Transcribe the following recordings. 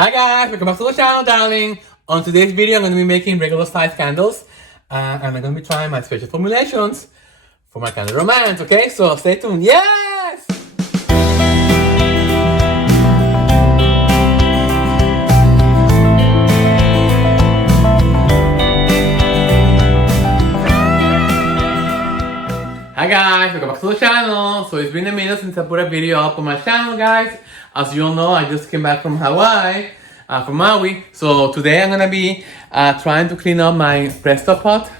Hi guys, welcome back to the channel, darling. On today's video, I'm going to be making regular size candles, and I'm going to be trying my special formulations for my candle romance. Okay, so stay tuned. Yes. Hi guys, welcome back to the channel. So it's been a minute since I put a video up on my channel, guys. As you all know, I just came back from Hawaii, from Maui. So today I'm gonna be trying to clean up my Presto pot,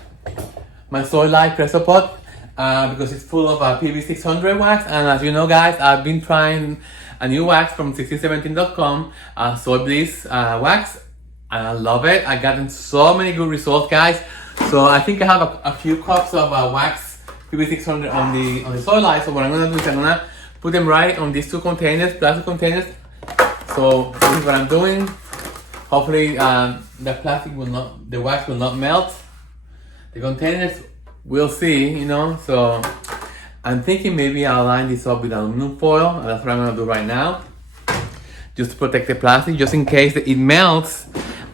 my Soy Light Presto pot, because it's full of PV600 wax. And as you know, guys, I've been trying a new wax from 1617.com, Soy Bliss wax, and I love it. I've gotten so many good results, guys. So I think I have a few cups of wax PV600 on the Soy Light. So what I'm gonna do is I'm gonna put them right on these two containers, plastic containers. So this is what I'm doing. Hopefully the wax will not melt. The containers, we'll see, you know. So I'm thinking maybe I'll line this up with aluminum foil, and that's what I'm gonna do right now. Just to protect the plastic, just in case that it melts,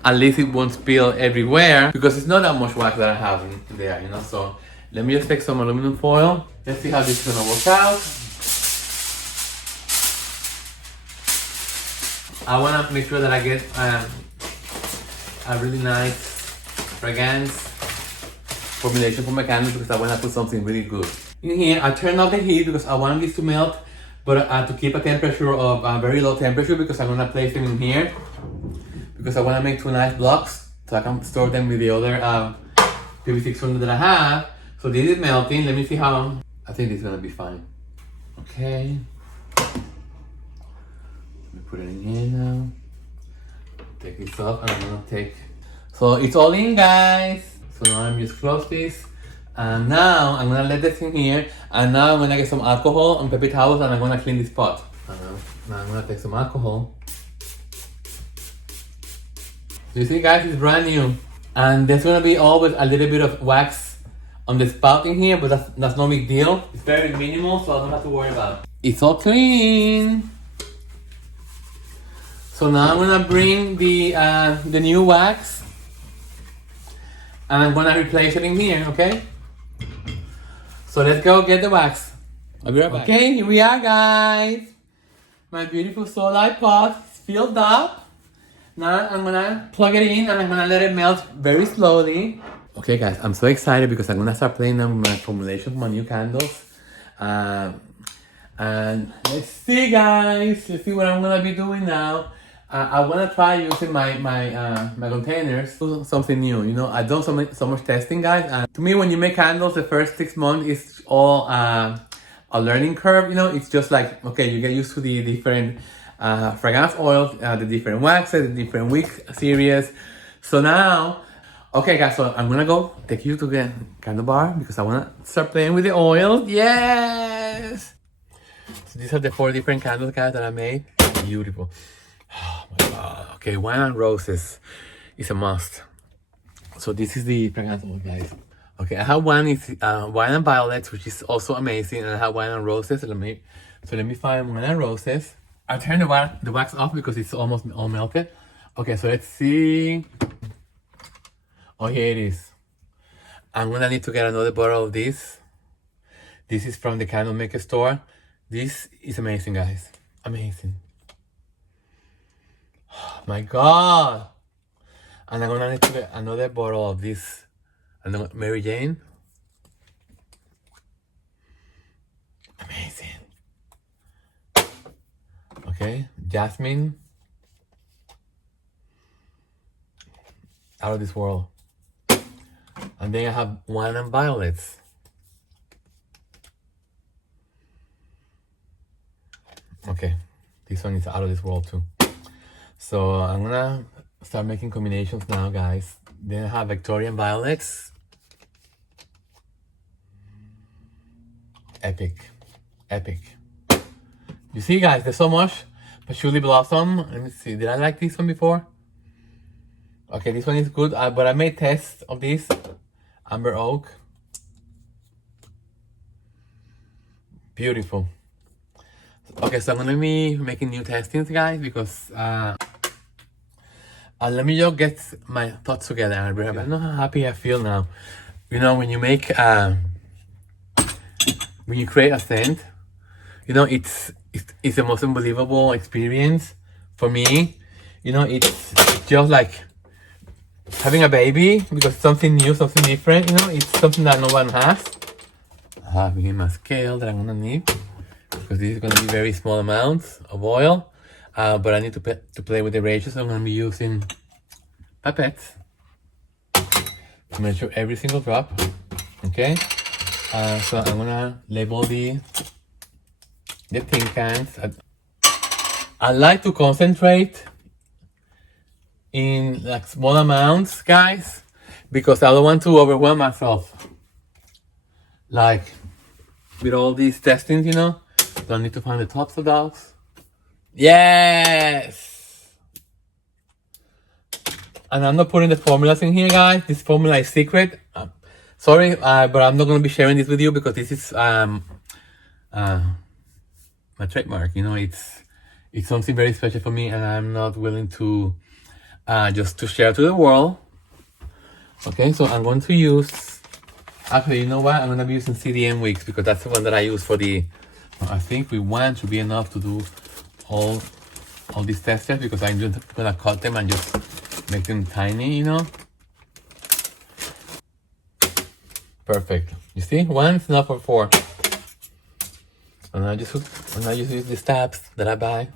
at least it won't spill everywhere, because it's not that much wax that I have in there, you know. So let me just take some aluminum foil. Let's see how this is gonna work out. I wanna make sure that I get a really nice fragrance formulation for my candles, because I wanna put something really good in here. I turned off the heat because I want this to melt, but to keep a temperature of a very low temperature, because I'm gonna place them in here, because I wanna make two nice blocks so I can store them with the other PV600 that I have. So this is melting. Let me see how. I think this is gonna be fine. Okay. Let me put it in here now. Take this off, and I'm gonna take. So it's all in, guys. So now I'm just close this, and now I'm gonna let this in here. And now I'm gonna get some alcohol and paper towels, and I'm gonna clean this pot. Now I'm gonna take some alcohol. You see, guys, it's brand new, and there's gonna be always a little bit of wax on the spout in here, but that's no big deal. It's very minimal, so I don't have to worry about it. It's all clean. So now I'm gonna bring the new wax, and I'm gonna replace it in here, okay? So let's go get the wax. I'll be right back. Okay, here we are, guys. My beautiful Soy Light pot is filled up. Now I'm gonna plug it in, and I'm gonna let it melt very slowly. Okay, guys, I'm so excited because I'm gonna start playing on my formulation for my new candles. And let's see, guys. Let's see what I'm gonna be doing now. I wanna try using my containers, do something new. You know, I've done so much testing, guys. And to me, when you make candles, the first 6 months is all a learning curve. You know, it's just like, okay, you get used to the different fragrance oils, the different waxes, the different wick series. So now. Okay, guys, so I'm gonna go take you to the candle bar because I wanna start playing with the oil. Yes! So these are the 4 different candles, guys, that I made. Beautiful. Oh my god. Okay, wine and roses is a must. So this is the fragrance oil, guys. Okay, I have one is wine and violets, which is also amazing, and I have wine and roses. So let me find wine and roses. I turned the wax off because it's almost all melted. Okay, so let's see. Oh, here it is. I'm gonna need to get another bottle of this. This is from the candle maker store. This is amazing, guys. Amazing. Oh my god. And I'm gonna need to get another bottle of this. And Mary Jane. Amazing. Okay, jasmine. Out of this world. And then I have wine and violets. Okay, this one is out of this world too. So I'm gonna start making combinations now, guys. Then I have Victorian violets. Epic, epic. You see, guys, there's so much. Patchouli blossom. Let me see. Did I like this one before? Okay, this one is good, but I made tests of this. Amber oak. Beautiful. Okay, so I'm gonna be making new testings, guys, because Let me just get my thoughts together. I don't know how happy I feel now. You know, when you make, when you create a scent, you know, it's the most unbelievable experience for me. You know, it's just like having a baby because something new, something different. You know, it's something that no one has. I have here my scale that I'm gonna need because this is gonna be very small amounts of oil. But I need to play with the ratios, so I'm gonna be using pipettes to measure every single drop. Okay, so I'm gonna label the tin cans. I like to concentrate in like small amounts, guys, because I don't want to overwhelm myself. Like with all these testings, you know, don't need to find the tops of those. Yes. And I'm not putting the formulas in here, guys. This formula is secret. Sorry, but I'm not gonna be sharing this with you because this is my trademark. You know, it's something very special for me, and I'm not willing to just to share to the world. Okay, so I'm going to use. Actually, you know what? I'm gonna be using CDM wicks because that's the one that I use for the. I think we want to be enough to do all these testers because I'm just gonna cut them and just make them tiny, you know. Perfect. You see, one is enough for 4. And I just use these tabs that I buy,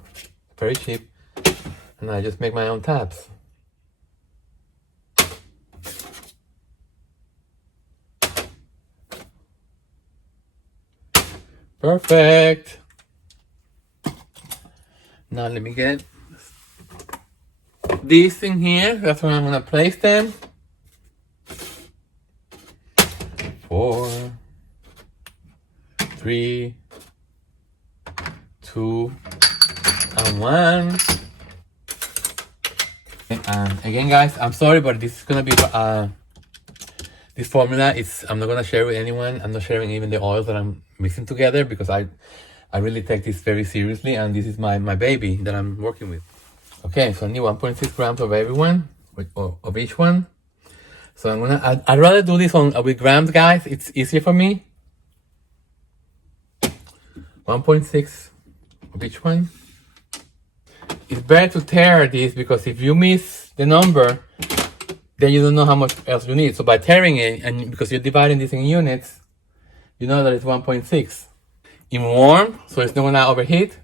very cheap, and I just make my own tabs. Perfect. Now let me get these in here. That's where I'm gonna place them. 4, 3, 2, and 1. Again, guys, I'm sorry, but this is gonna be this formula is I'm not gonna share with anyone. I'm not sharing even the oils that I'm mixing together because I really take this very seriously, and this is my baby that I'm working with. Okay, so I need 1.6 grams of everyone, of each one. So I'm gonna, I'd rather do this with grams, guys. It's easier for me. 1.6 of each one. It's better to tear this because if you miss the number, then you don't know how much else you need. So by tearing it, and because you're dividing this in units, you know that it's 1.6. In warm, so it's not gonna overheat.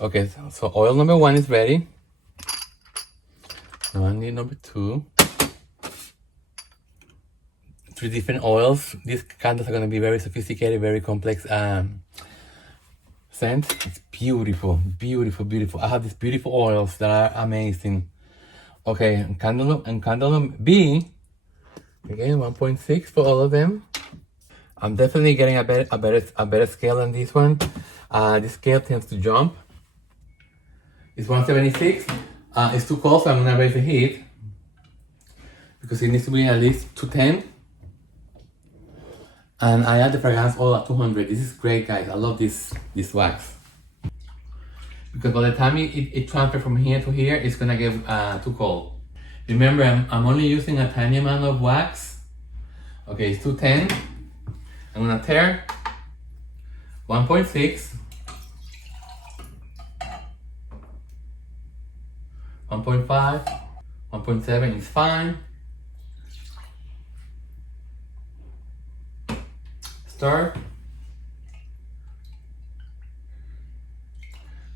Okay, so oil number 1 is ready. Now I need number 2. 3 different oils. These candles are gonna be very sophisticated, very complex scent. It's beautiful, beautiful, beautiful. I have these beautiful oils that are amazing. Okay, and candle B. Again, 1.6 for all of them. I'm definitely getting a better scale than this one. This scale tends to jump. It's 176. It's too cold, so I'm gonna raise the heat because it needs to be at least 210. And I add the fragrance oil at 200. This is great, guys. I love this wax because by the time it transfers from here to here, it's gonna get too cold. Remember, I'm only using a tiny amount of wax. Okay, it's 210. I'm gonna tear 1.6, 1.5, 1.7 is fine. Stir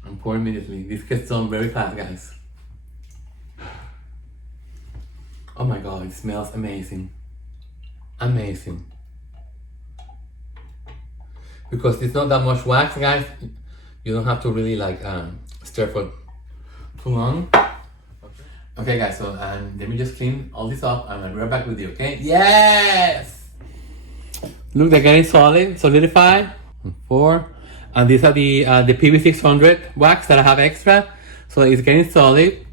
and pour immediately. This gets done very fast, guys. Oh my god, it smells amazing. Amazing. Because it's not that much wax, guys. You don't have to really like stir for too long. Okay, guys, so let me just clean all this up and I'll be right back with you, okay? Yes! Look, they're getting solidified. 4. And these are the PV600 wax that I have extra. So it's getting solid.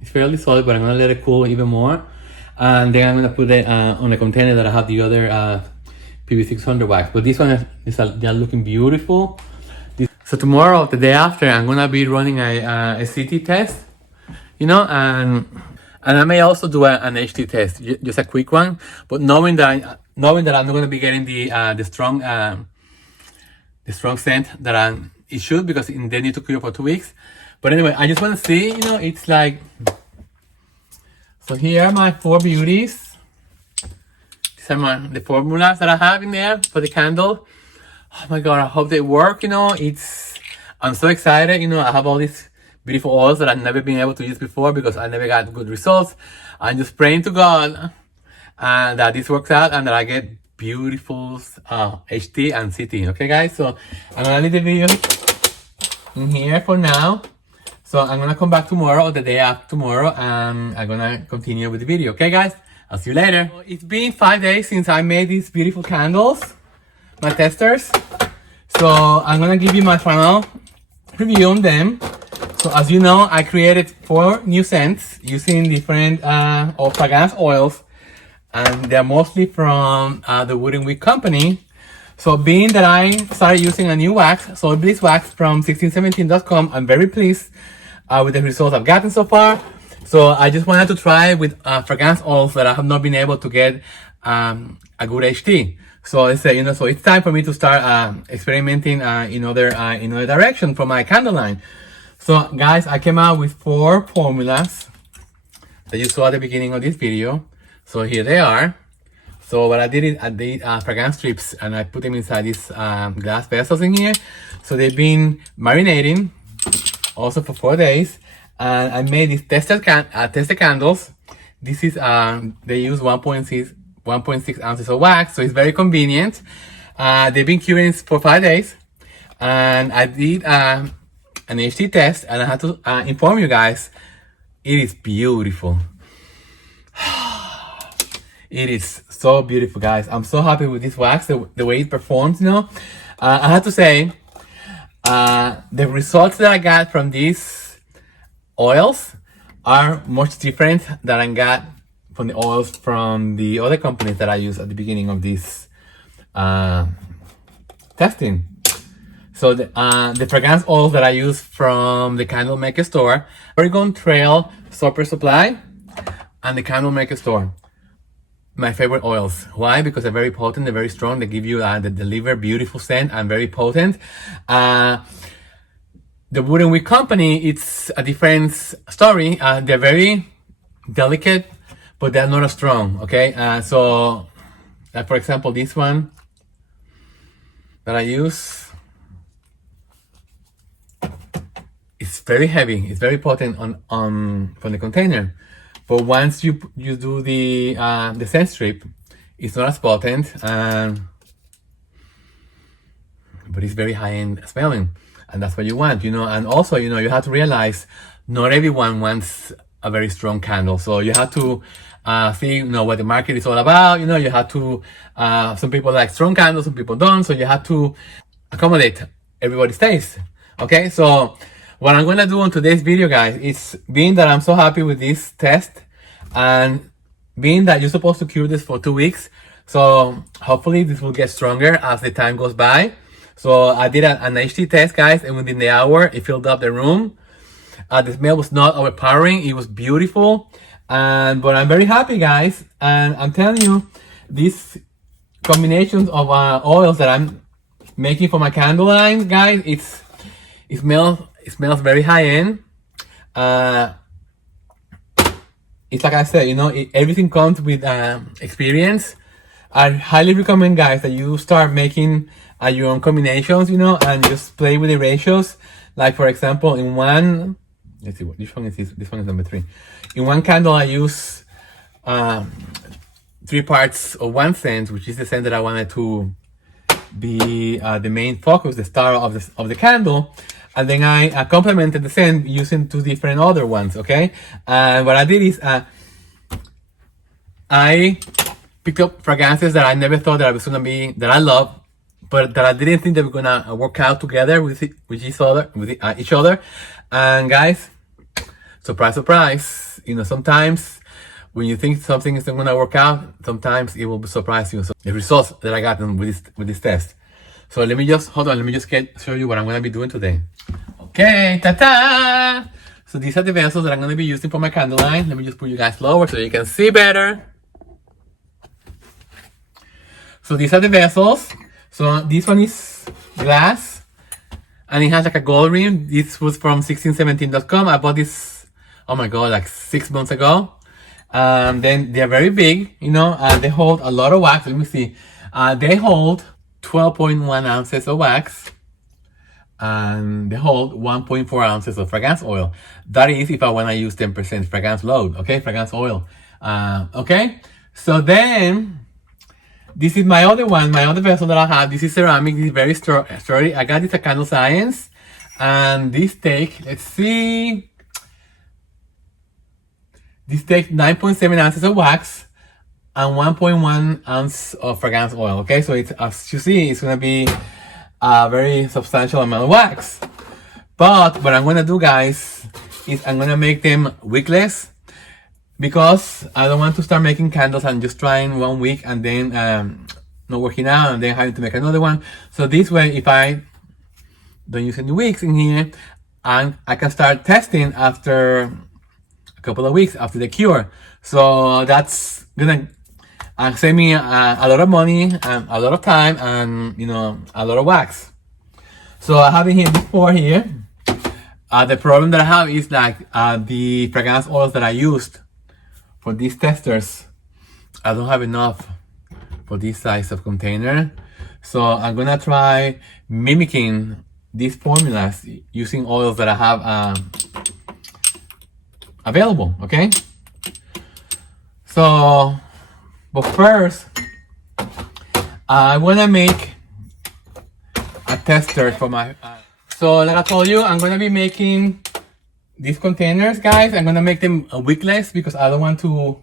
It's fairly solid, but I'm gonna let it cool even more. And then I'm gonna put it on a container that I have the other PV600 wax. But this one they're looking beautiful. So tomorrow, the day after, I'm gonna be running a CT test. you know, and I may also do an HT test, just a quick one. But knowing that I'm not going to be getting the strong scent that it should, because they need to cure for 2 weeks. But anyway, I just want to see, you know, it's like, so here are my 4 beauties. These are the formulas that I have in there for the candle. Oh my God, I hope they work, you know. I'm so excited, you know. I have all these beautiful oils that I've never been able to use before because I never got good results. I'm just praying to God that this works out and that I get beautiful HT and CT. Okay, guys? So I'm gonna leave the video in here for now. So I'm gonna come back tomorrow or the day after tomorrow and I'm gonna continue with the video. Okay, guys? I'll see you later. It's been 5 days since I made these beautiful candles, my testers. So I'm gonna give you my final review on them. So as you know, I created 4 new scents using different fragrance oils, and they're mostly from the Wood & Wick company. So being that I started using a new wax, Soy Bliss wax from 1617.com, I'm very pleased with the results I've gotten so far. So I just wanted to try with fragrance oils that I have not been able to get a good HT. So it's you know, so it's time for me to start experimenting in other direction for my candle line. So guys, I came out with 4 formulas that you saw at the beginning of this video. So here they are. So what I did is I did fragrance strips and I put them inside these glass vessels in here. So they've been marinating also for 4 days. And I made these tested candles. This is they use 1.6 ounces of wax, so it's very convenient. They've been curing for 5 days, and I did an HT test, and I had to inform you guys, it is beautiful. It is so beautiful, guys. I'm so happy with this wax, the way it performs, you know. I have to say, the results that I got from these oils are much different than I got from the oils from the other companies that I used at the beginning of this testing. So the fragrance oils that I use from the Candle Maker store, Oregon Trail Super Supply, and the Candle Maker store. My favorite oils. Why? Because they're very potent, they're very strong, they give you they deliver beautiful scent and very potent. The Wood & Wick company, it's a different story. They're very delicate, but they're not as strong, okay? So, like for example, this one that I use, it's very heavy, it's very potent on from the container. But once you do the scent strip, it's not as potent, but it's very high-end smelling. And that's what you want, you know. And also, you know, you have to realize not everyone wants a very strong candle. So you have to see, you know, what the market is all about. You know, you have to, some people like strong candles, some people don't. So you have to accommodate everybody's taste. Okay, so what I'm going to do on today's video, guys, is being that I'm so happy with this test and being that you're supposed to cure this for 2 weeks. So hopefully this will get stronger as the time goes by. So I did an HT test, guys, and within the hour, it filled up the room. The smell was not overpowering. It was beautiful. But I'm very happy, guys. And I'm telling you, these combinations of oils that I'm making for my candle line, guys, it smells very high-end. It's like I said, you know, everything comes with experience. I highly recommend, guys, that you start making your own combinations, you know, and just play with the ratios. Like for example, in one, let's see, which one is this? This one is number 3. In one candle, I use 3 parts of one scent, which is the scent that I wanted to be the main focus, the star of the candle. And then I complemented the scent using 2 different other ones, okay? And what I did is I picked up fragrances that I never thought that I was gonna be, that I love, but that I didn't think they were gonna work out together with each other. And guys, surprise, surprise, you know, sometimes when you think something is not gonna work out, sometimes it will surprise you. So the results that I got with this test. So let me just, hold on, let me just show you what I'm gonna be doing today. Okay, ta-ta! So these are the vessels that I'm going to be using for my candle line. Let me just put you guys lower so you can see better. So these are the vessels. So this one is glass and it has like a gold rim. This was from 1617.com. I bought this, oh my god, like 6 months ago. Then they're very big, you know, they hold a lot of wax. Let me see. They hold 12.1 ounces of wax and they hold 1.4 ounces of fragrance oil. That is if I want to use 10% fragrance load, okay, fragrance oil. Okay, so then this is my other one, my other vessel that I have. This is ceramic. This is very sturdy. I got this at Candle Science, and this take, let's see, this takes 9.7 ounces of wax and 1.1 ounce of fragrance oil. Okay, so it's, as you see, it's gonna be a very substantial amount of wax. But what I'm gonna do, guys, is I'm gonna make them wickless because I don't want to start making candles and just trying 1 week and then not working out and then having to make another one. So this way, if I don't use any wicks in here, and I can start testing after a couple of weeks after the cure. So that's gonna save me a lot of money and a lot of time and, you know, a lot of wax. So I have in here before here. The problem that I have is like the fragrance oils that I used for these testers, I don't have enough for this size of container. So I'm gonna try mimicking these formulas using oils that I have available, okay? So, but first, I wanna make a tester for my, so like I told you, I'm gonna be making these containers, guys. I'm gonna make them wickless because I don't want to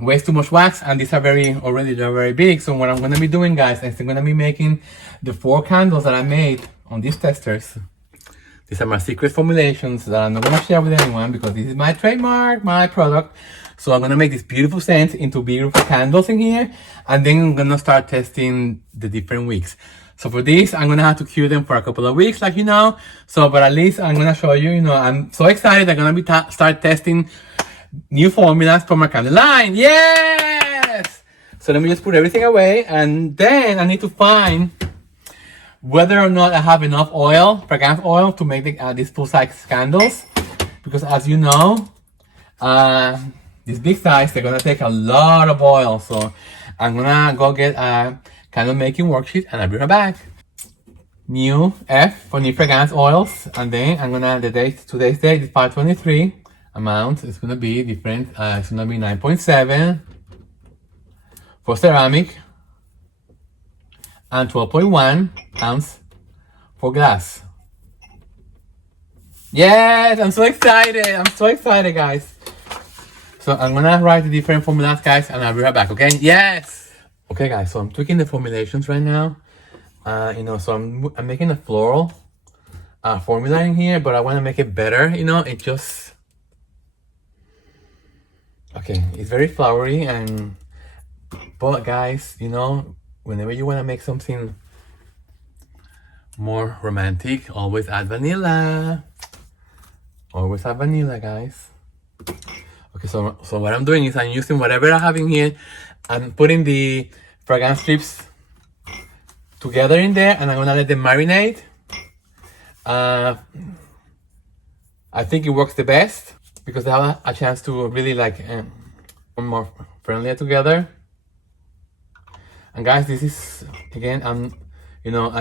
waste too much wax, and these are they're very big. So what I'm gonna be doing, guys, is I'm gonna be making the 4 candles that I made on these testers. These are my secret formulations that I'm not gonna share with anyone because this is my trademark, my product. So I'm gonna make these beautiful scents into beautiful candles in here, and then I'm gonna start testing the different wicks. So for this, I'm gonna have to cure them for a couple of weeks, like you know. So, but at least I'm gonna show you, you know, I'm so excited. I'm gonna be start testing new formulas for my candle line. Yes! So let me just put everything away, and then I need to find whether or not I have enough oil, fragrance oil, to make these full-size candles. Because as you know, this big size, they're gonna take a lot of oil. So I'm gonna go get a candle making worksheet and I'll be right back. New F for new fragrance oils, and then I'm gonna, today's date is 5/23. Amount is gonna be different. It's gonna be 9.7 for ceramic and 12.1 ounce for glass. Yes, I'm so excited. I'm so excited, guys. So I'm gonna write the different formulas, guys, and I'll be right back, okay? Yes! Okay, guys, so I'm tweaking the formulations right now. You know, so I'm making a floral formula in here, but I want to make it better, you know, it just... Okay, it's very flowery, but guys, you know, whenever you want to make something more romantic, always add vanilla. Always add vanilla, guys. Okay, so what I'm doing is I'm using whatever I have in here and putting the fragrance strips together in there, and I'm gonna let them marinate. I think it works the best because they have a chance to really like more friendlier together. And guys, this is again, I'm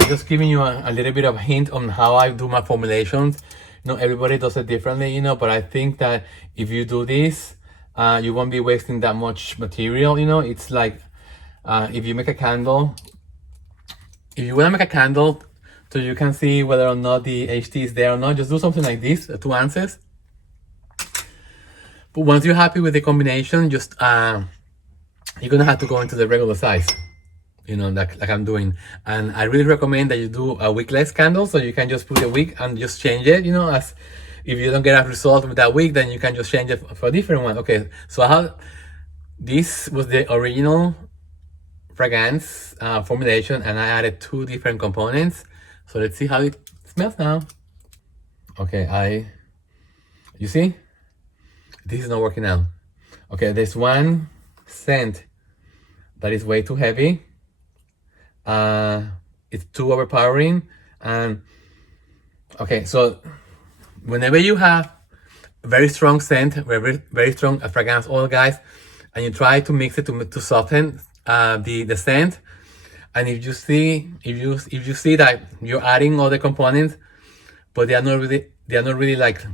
just giving you a little bit of a hint on how I do my formulations. You know, everybody does it differently, you know, but I think that if you do this, you won't be wasting that much material. You know, it's like if you make a candle, if you want to make a candle so you can see whether or not the HT is there or not, just do something like this, 2 ounces. But once you're happy with the combination, just you're gonna have to go into the regular size, you know, like I'm doing. And I really recommend that you do a wickless candle, so you can just put a wick and just change it, you know, as if you don't get a result with that wick, then you can just change it for a different one. Okay, so this was the original fragrance formulation, and I added 2 different components. So let's see how it smells now. Okay, You see? This is not working out. Okay, there's one scent that is way too heavy. It's too overpowering. And okay, so whenever you have very strong scent, very strong fragrance oil, guys, and you try to mix it to soften the scent, and if you see that you're adding other components, but they are not really like,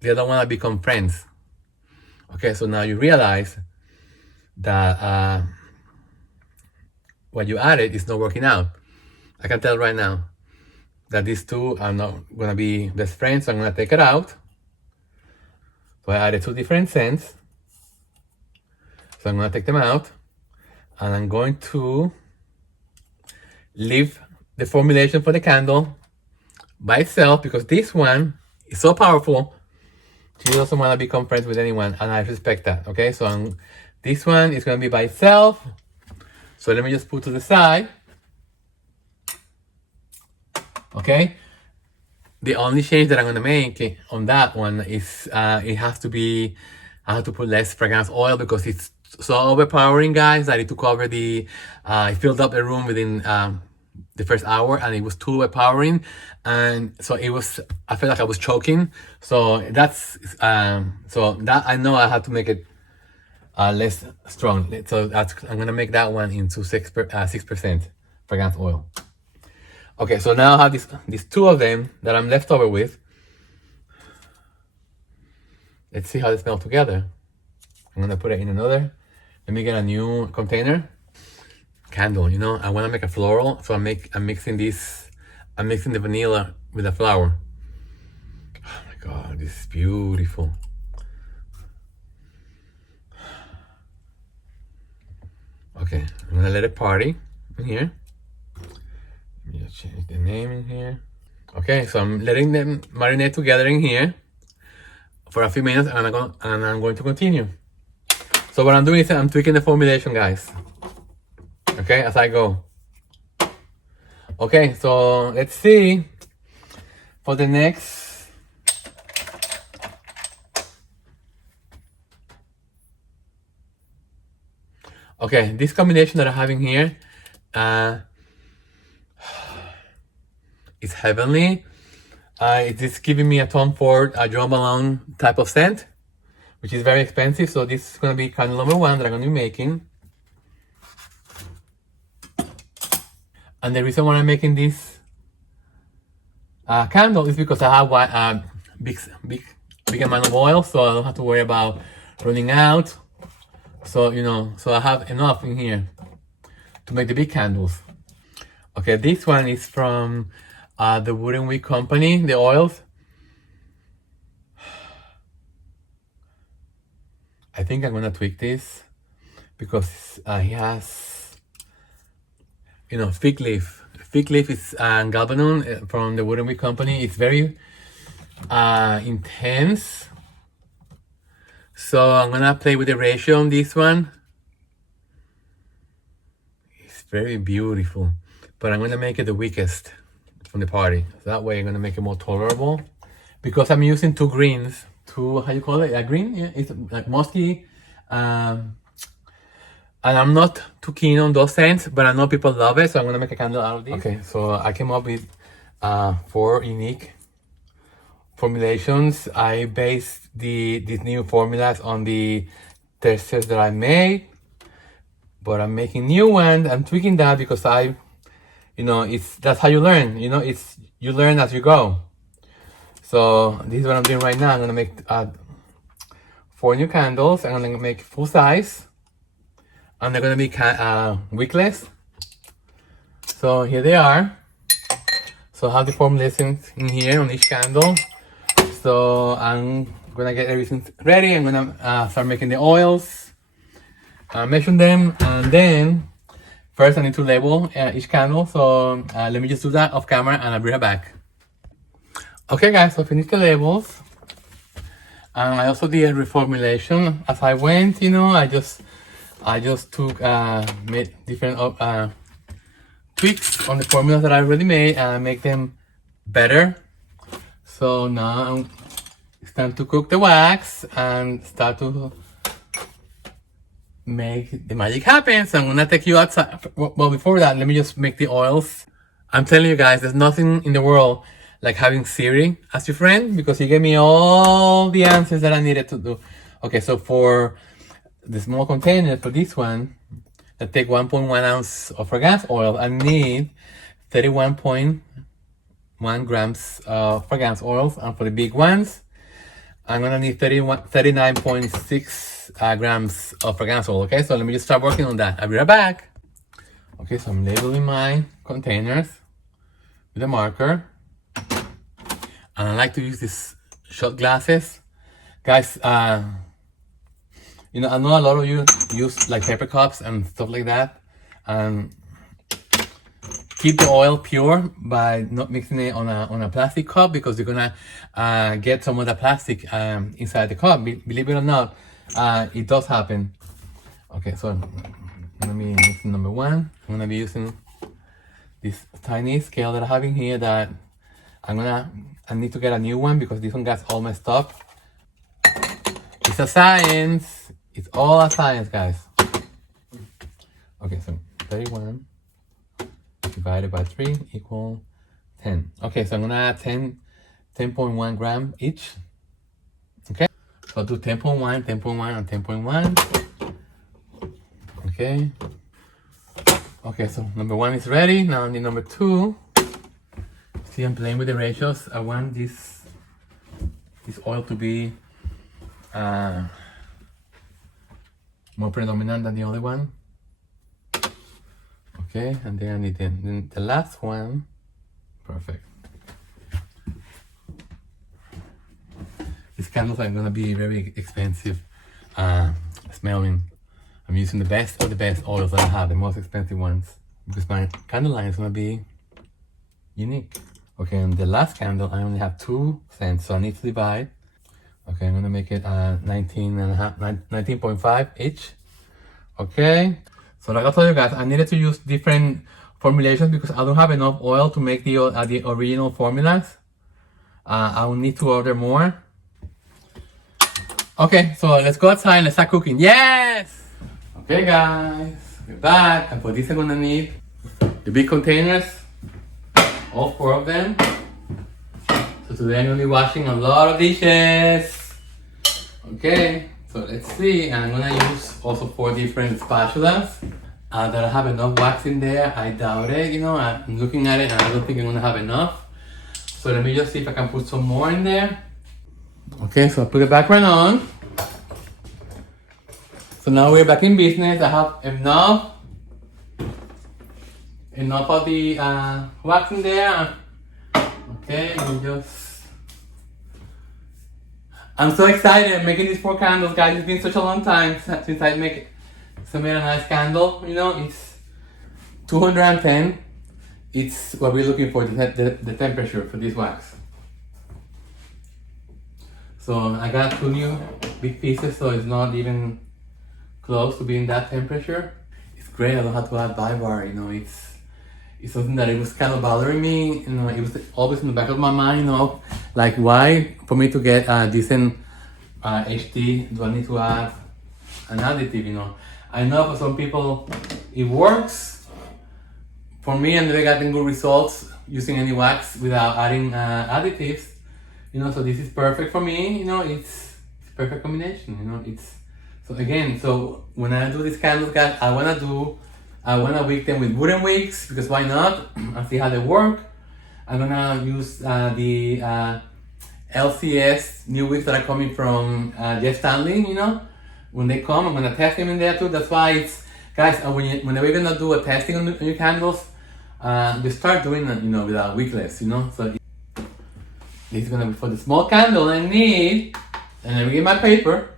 they don't want to become friends. Okay, so now you realize that what you added is not working out. I can tell right now that these two are not gonna be best friends, so I'm gonna take it out. So I added two different scents. So I'm gonna take them out, and I'm going to leave the formulation for the candle by itself, because this one is so powerful. She doesn't want to become friends with anyone, and I respect that. Okay, so this one is gonna be by itself. So let me just put to the side. Okay, the only change that I'm gonna make on that one is it has to be, I have to put less fragrance oil because it's so overpowering, guys, that it took over it filled up the room within the first hour, and it was too overpowering, and so I felt like I was choking. So that's so that I know I have to make it less strong. So I'm gonna make that one into 6% fragrance oil. Okay, so now I have these two of them that I'm left over with. Let's see how they smell together. I'm gonna put it in another. Let me get a new container. Candle, you know, I wanna make a floral, so I'm mixing the vanilla with the flower. Oh my God, this is beautiful. Okay, I'm gonna let it party in here. Let me just change the name in here. Okay, so I'm letting them marinate together in here for a few minutes, and I'm going to continue. So what I'm doing is I'm tweaking the formulation, guys. Okay, as I go. Okay, so let's see for the next. Okay, this combination that I'm having here is heavenly. It is giving me a Tom Ford, Jo Malone type of scent, which is very expensive. So this is gonna be candle number 1 that I'm gonna be making. And the reason why I'm making this candle is because I have a big amount of oil, so I don't have to worry about running out. So, you know, so I have enough in here to make the big candles. Okay, this one is from the Wooden Wick Company, the oils. I think I'm gonna tweak this because he has, you know, fig leaf. Fig leaf is galbanum from the Wooden Wick Company. It's very intense. So I'm gonna play with the ratio on this one. It's very beautiful, but I'm gonna make it the weakest from the party. That way I'm gonna make it more tolerable, because I'm using two greens, how you call it, a green? Yeah, it's like musky, and I'm not too keen on those scents, but I know people love it, so I'm gonna make a candle out of this. Okay, so I came up with 4 unique formulations. I based these new formulas on the testers that I made, but I'm making new ones. I'm tweaking that because you know, that's how you learn. You know, you learn as you go. So this is what I'm doing right now. I'm gonna make 4 new candles. I'm gonna make full size, and they're gonna be wickless. So here they are. So I have the formulations in here on each candle. So I'm gonna get everything ready. I'm gonna start making the oils, measure them, and then first I need to label each candle. So let me just do that off camera, and I'll be right back. Okay, guys, so I finished the labels, and I also did a reformulation as I went. You know, I just took made different tweaks on the formulas that I already made and make them better. So now it's time to cook the wax and start to make the magic happen. So I'm gonna take you outside. Well, before that, let me just make the oils. I'm telling you guys, there's nothing in the world like having Siri as your friend, because he gave me all the answers that I needed to do. Okay, so for the small container, for this one, I take 1.1 ounce of fragrance oil. I need 31.1 grams of fragrance oils. And for the big ones, I'm gonna need 39.6 grams of fragrance oil. Okay, so let me just start working on that. I'll be right back. Okay, so I'm labeling my containers with a marker. And I like to use these shot glasses. Guys, you know, I know a lot of you use like paper cups and stuff like that. Keep the oil pure by not mixing it on a plastic cup, because you're gonna get some of the plastic inside the cup. Believe it or not, it does happen. Okay, so I'm gonna be mixing number one. I'm gonna be using this tiny scale that I have in here that I need to get a new one because this one got all messed up. It's a science. It's all a science, guys. Okay, so 31 divided by 3 equal 10. Okay, so I'm gonna add 10.1 gram each. Okay, so I'll do 10.1, 10.1, and 10.1. Okay. Okay, so number one is ready. Now I need number two. See, I'm playing with the ratios. I want this oil to be more predominant than the other one. Okay, and then I need the last one. Perfect. These candles are gonna be very expensive smelling. I'm using the best of the best oils that I have, the most expensive ones, because my candle line is gonna be unique. Okay, and the last candle, I only have 2 cents, so I need to divide. Okay, I'm gonna make it 19.5 each. Okay, so like I told you guys, I needed to use different formulations because I don't have enough oil to make the original formulas. I will need to order more. Okay, so let's go outside and let's start cooking. Yes! Okay guys, we're back, and for this I'm gonna need the big containers, all 4 of them. So today I'm gonna be washing a lot of dishes. Okay, so let's see, and I'm gonna use also 4 different spatulas. That I have enough wax in there. I doubt it, you know, I'm looking at it and I don't think I'm gonna have enough. So let me just see if I can put some more in there. Okay, so I put the background on. So now we're back in business. I have enough of the wax in there. Okay, I'm so excited making these 4 candles, guys. It's been such a long time since I made a nice candle. You know, it's 210. It's what we're looking for, the temperature for this wax. So I got 2 new big pieces, so it's not even close to being that temperature. It's great. I don't have to add Vybar. You know, it's something that it was kind of bothering me. You know, it was always in the back of my mind. You know, like why for me to get a decent HD do I need to add an additive? You know, I know for some people it works. For me, and they gotten good results using any wax without adding additives. You know, so this is perfect for me. You know, it's perfect combination. You know, so again. So when I do these candles, guys, I wanna wick them with wooden wicks because why not? I'll see how they work. I'm gonna use the LCS new wicks that are coming from Jeff Stanley. You know, when they come, I'm gonna test them in there too. That's why it's, guys. Whenever you're gonna do a testing on your candles, you start doing it, you know, without wickless. You know, so this is gonna be for the small candle. I need, and let me get my paper.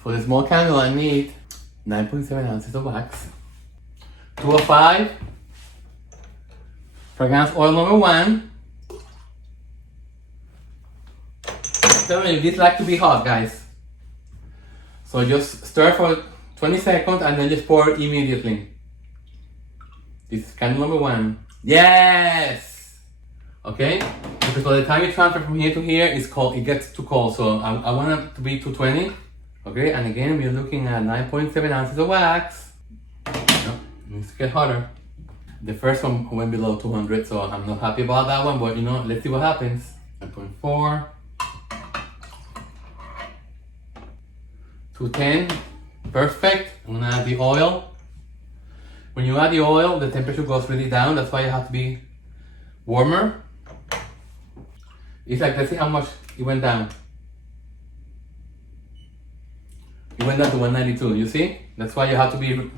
For the small candle, I need 9.7 ounces of wax, 205 fragrance oil number 1. Tell me, this like to be hot, guys. So just stir for 20 seconds and then just pour immediately. This is candle number 1. Yes! Okay, put Okay, so the time you transfer from here to here is cold. It gets too cold, so I want it to be 220. Okay, and again we're looking at 9.7 ounces of wax. No, it needs to get hotter. The first one went below 200, so I'm not happy about that one. But you know, let's see what happens. 9.4, 210, perfect. I'm gonna add the oil. When you add the oil, the temperature goes really down. That's why you have to be warmer. It's like, let's see how much it went down. It went down to 192, you see? That's why you have to be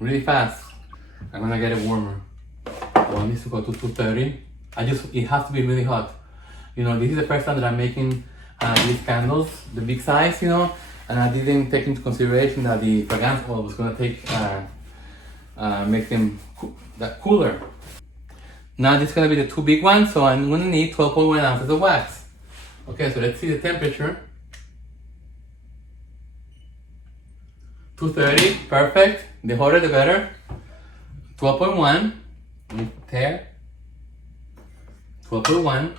really fast. I'm gonna get it warmer. Oh, it needs to go to 230. It has to be really hot. You know, this is the first time that I'm making these candles, the big size, you know, and I didn't take into consideration that the fragrance oil was gonna make them cooler. Now this is gonna be the two big ones, so I'm gonna need 12.1 ounces of wax. Okay, so let's see the temperature. 230, perfect. The hotter the better. 12.1, there. 12.1,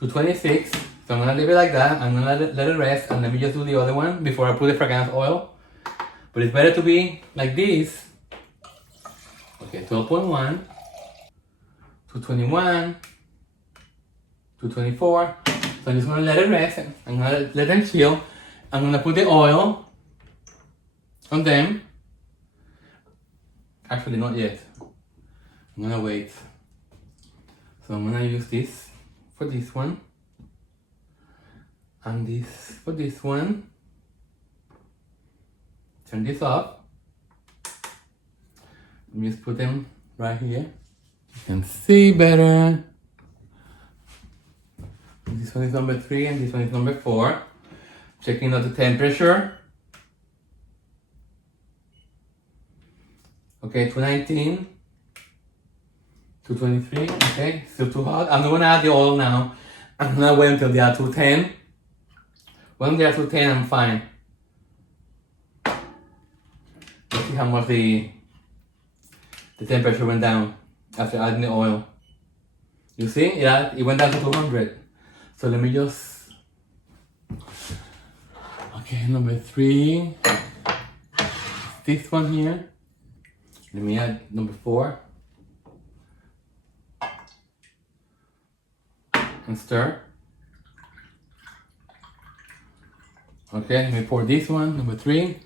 226. So I'm gonna leave it like that. I'm gonna let it rest, and let me just do the other one before I put the fragrance oil. But it's better to be like this. Okay, 12.1, 221, 224. So I'm just gonna let it rest. I'm gonna let them chill. I'm gonna put the oil on them. Actually, not yet. I'm gonna wait. So I'm gonna use this for this one, and this for this one. Turn this off. Let me just put them right here. You can see better. This one is number 3 and this one is number 4. Checking out the temperature. Okay, 219, 223, okay, still too hot. I'm not gonna add the oil now. I'm gonna wait until they are 210. When they are 210, I'm fine. Let's see how much the temperature went down after adding the oil. You see, yeah, it went down to 200. So let me just, okay, number 3, this one here. Let me add number 4 and stir. Okay, let me pour this one, number 3.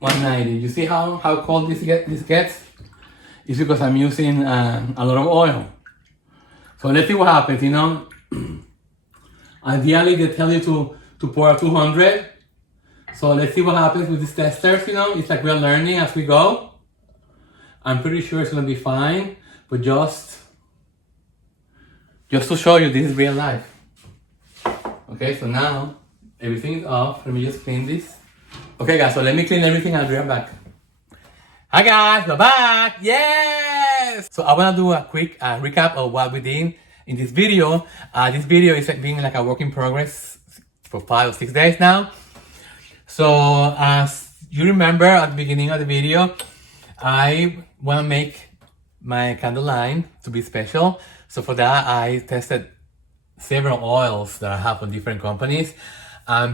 190. You see how cold this gets? It's because I'm using a lot of oil. So let's see what happens, you know. Ideally, they tell you to pour 200. So let's see what happens with these testers, you know. It's like we're learning as we go. I'm pretty sure it's gonna be fine, but just to show you, this is real life. Okay, so now everything is off. Let me just clean this. Okay guys, so let me clean everything and I'll be right back. Hi guys, we're back! Yes! So I wanna do a quick recap of what we did in this video. This video is being like a work in progress for 5 or 6 days now. So as you remember at the beginning of the video, I want to make my candle line to be special. So for that, I tested several oils that I have from different companies.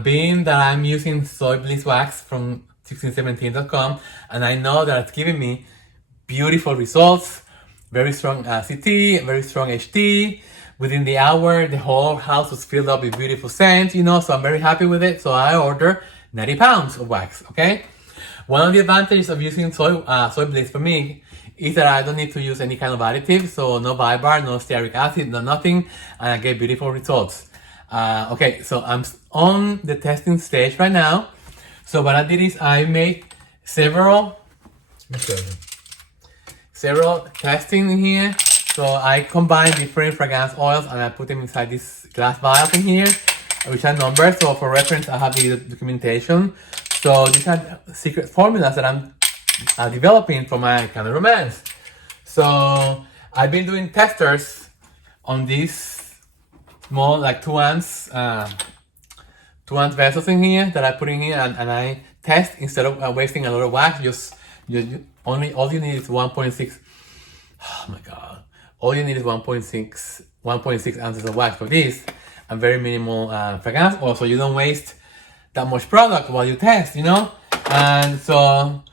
Being that I'm using Soy Bliss wax from 1617.com, and I know that it's giving me beautiful results, very strong CT, very strong HT. Within the hour, the whole house was filled up with beautiful scent, you know, so I'm very happy with it. So I ordered 90 pounds of wax, okay? One of the advantages of using Soy Bliss for me is that I don't need to use any kind of additive, so no Vybar, no stearic acid, no nothing, and I get beautiful results. Okay, so I'm on the testing stage right now. So what I did is I made several testing in here. So I combined different fragrance oils and I put them inside this glass vial in here, which are numbered. So for reference, I have the documentation. So these are secret formulas that I'm developing for my candle romance. So I've been doing testers on these small, like 2 ounce vessels in here that I put in here, and I test instead of wasting a lot of wax. All you need is 1.6. Oh my god, All you need is 1.6 ounces of wax for this, and very minimal fragrance oil, so you don't waste that much product while you test, you know. And so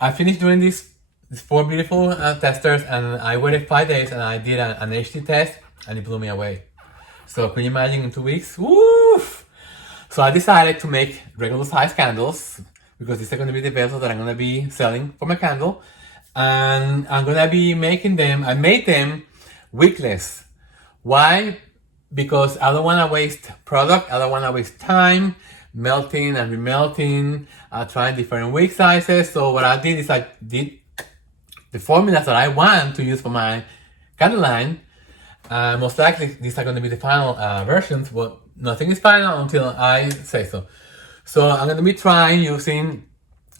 I finished doing these 4 beautiful testers, and I waited 5 days, and I did an HD test, and it blew me away. So can you imagine in 2 weeks? Woof! So I decided to make regular size candles, because these are going to be the vessels that I'm going to be selling for my candle. And I'm going to be making them, I made them wickless. Why? Because I don't want to waste product, I don't want to waste time melting and remelting, trying different wick sizes. So what I did is I did the formulas that I want to use for my candle line. Most likely these are going to be the final versions, but nothing is final until I say so. So I'm going to be trying using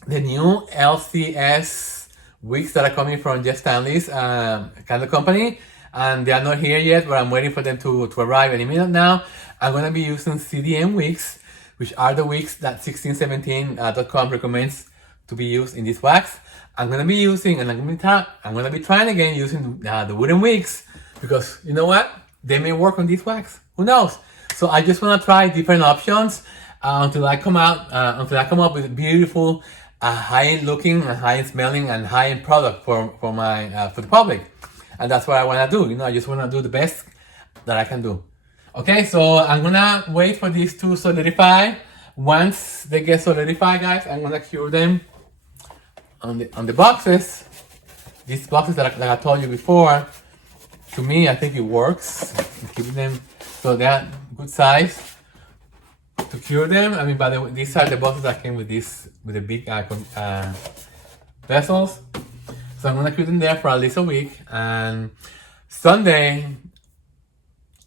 the new LCS wicks that are coming from Jeff Stanley's candle company, and they are not here yet, but I'm waiting for them to arrive any minute now. I'm going to be using CDM wicks, which are the wicks that 1617.com recommends to be used in this wax. I'm going to be using, and I'm going to be trying again using the wooden wicks, because you know what? They may work on this wax. Who knows? So I just want to try different options until I come up with a beautiful, high-end looking, and high-end smelling, and high-end product for the public. And that's what I want to do. You know, I just want to do the best that I can do. Okay, so I'm gonna wait for these to solidify. Once they get solidified, guys, I'm gonna cure them on the boxes. These boxes that I told you before, to me, I think it works. Keep them so they're good size to cure them. I mean, by the way, these are the boxes that came with the big vessels. So I'm gonna cure them there for at least a week. And Sunday,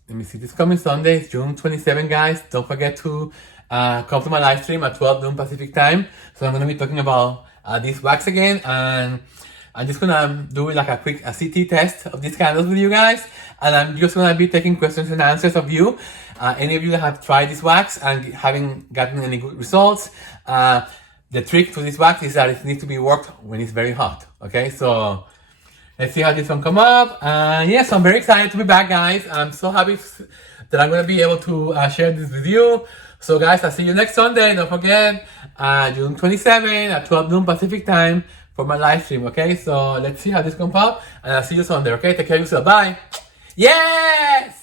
let me see, this coming Sunday is June 27, guys. Don't forget to come to my live stream at 12 noon Pacific time. So I'm going to be talking about this wax again. And I'm just going to do like a quick CT test of these candles with you guys. And I'm just going to be taking questions and answers of you. Any of you that have tried this wax and haven't gotten any good results. The trick to this wax is that it needs to be worked when it's very hot. Okay, so let's see how this one come up. Yes, I'm very excited to be back, guys. I'm so happy that I'm going to be able to share this with you. So, guys, I'll see you next Sunday. Don't forget, June 27 at 12 noon Pacific time for my live stream, okay? So, let's see how this comes up. And I'll see you Sunday, okay? Take care of yourself. Bye. Yes!